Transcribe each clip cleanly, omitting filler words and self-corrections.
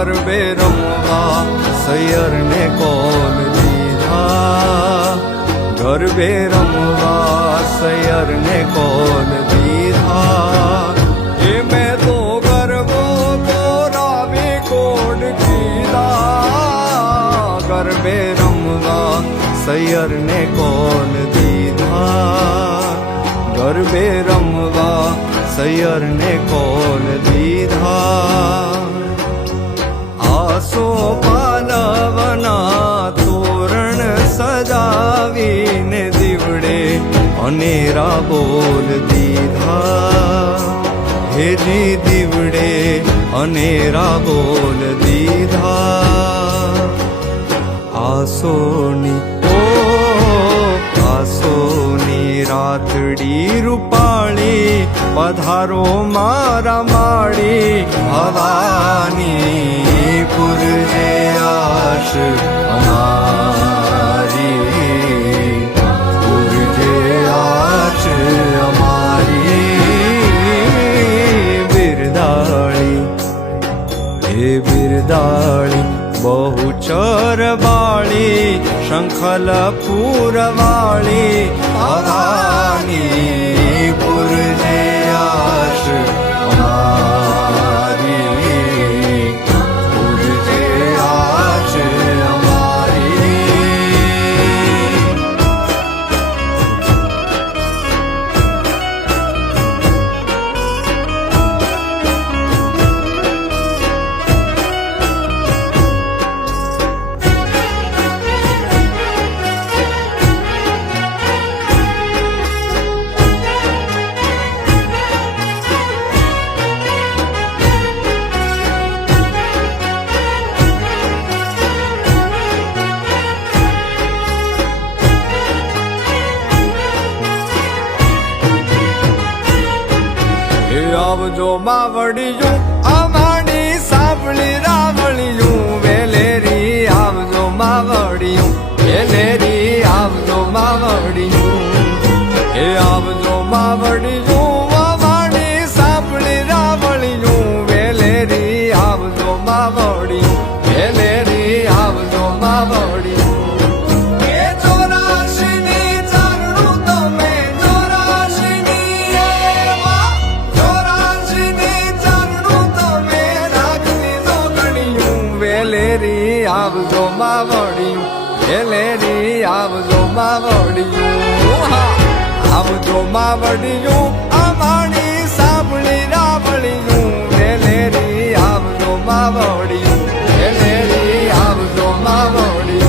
ગરબે રમવા સૈયરને કોલ દીધા, ગરબે રમવા સૈયરને કોલ દીધા. એ મેં તો ગરબો બોરાવી કોડ કીધા, ગરબે રમવા સૈયરને કોલ દીધા, ગરબે રમવા સૈયરને કોલ દીધા. આસો પાલવના તોરણ સજાવીને દીવડે અનેરા બોલ દીધા, હેજી દીવડે અનેરા બોલ દીધા. આસોની આસોની રાતડી રૂપાળી પધારો મારા માળી ભવાની પુરજે આશ અમારી, પુરજે આશ અમારી. બિરદાળી હે બિરદાળી બહુચર બાળી શંખલ પૂરવાળી ભવાની પુરજે આશ અમારી, પુરજે આશ અમારી. આવજો માવડિયું અમારી સાંભળી રાવળિયું વેલેરી, આવજો માવડિયું વેલેરી, આવજો માવડિયું. એ આવજો માવડિયું અમારી સાંભળી રાવળિયું વેલેરી, આવજો માવડિયું વેલેરી, આવજો માવડિયું. આવજો માવડિયું વેલેરી, આવજો માવડિયું, આવજો માવડિયું અમારી સાંભળી રાવળિયું વેલેરી, આવજો માવડિયું વેલેરી, આવજો માવડિયું.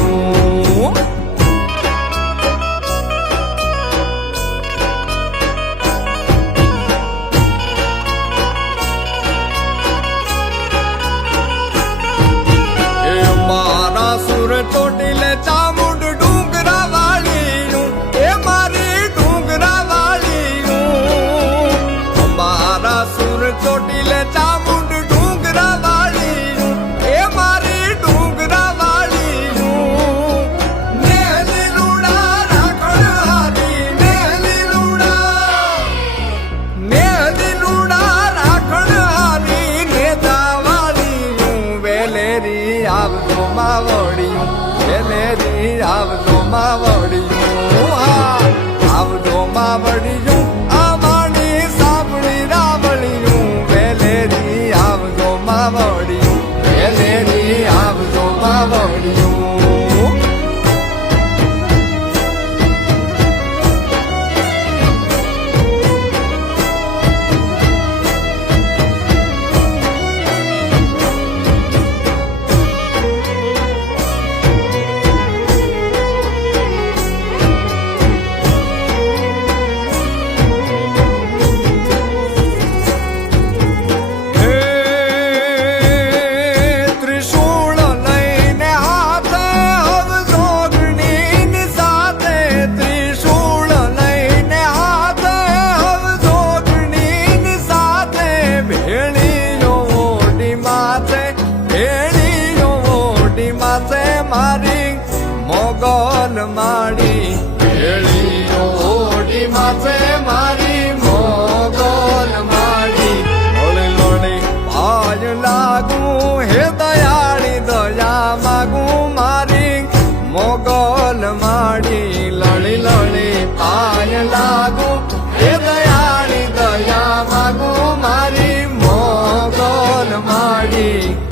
ચોટીલે ચામુંડ ડુંગરા વાળીયું એ મારી ડુંગરા વાળીયું, અમારા સુર ચોટીલે ચામુંડ ડુંગરા વાળીયું એ મારી ડુંગરા વાળીયું. ને લીલુડા રાખણ હારી, ને લીલુડા, ને લીલુડા રાખણ હારી ને દાવાળીયું વેલેરી, આવજો માવડિયું વેલેરી, આવજો માવડિયું, આવજો માવડિયું અમારી સાંભળી રાવળિયું વેલેરી, આવજો માવડિયું વેલેરી, આવજો માવડિયું. મારી મોગલ માડી ભેળીઓ ઓડી માથે મારી મોગલ માડી લોણી લોણી પાય લાગું હે દયા માડી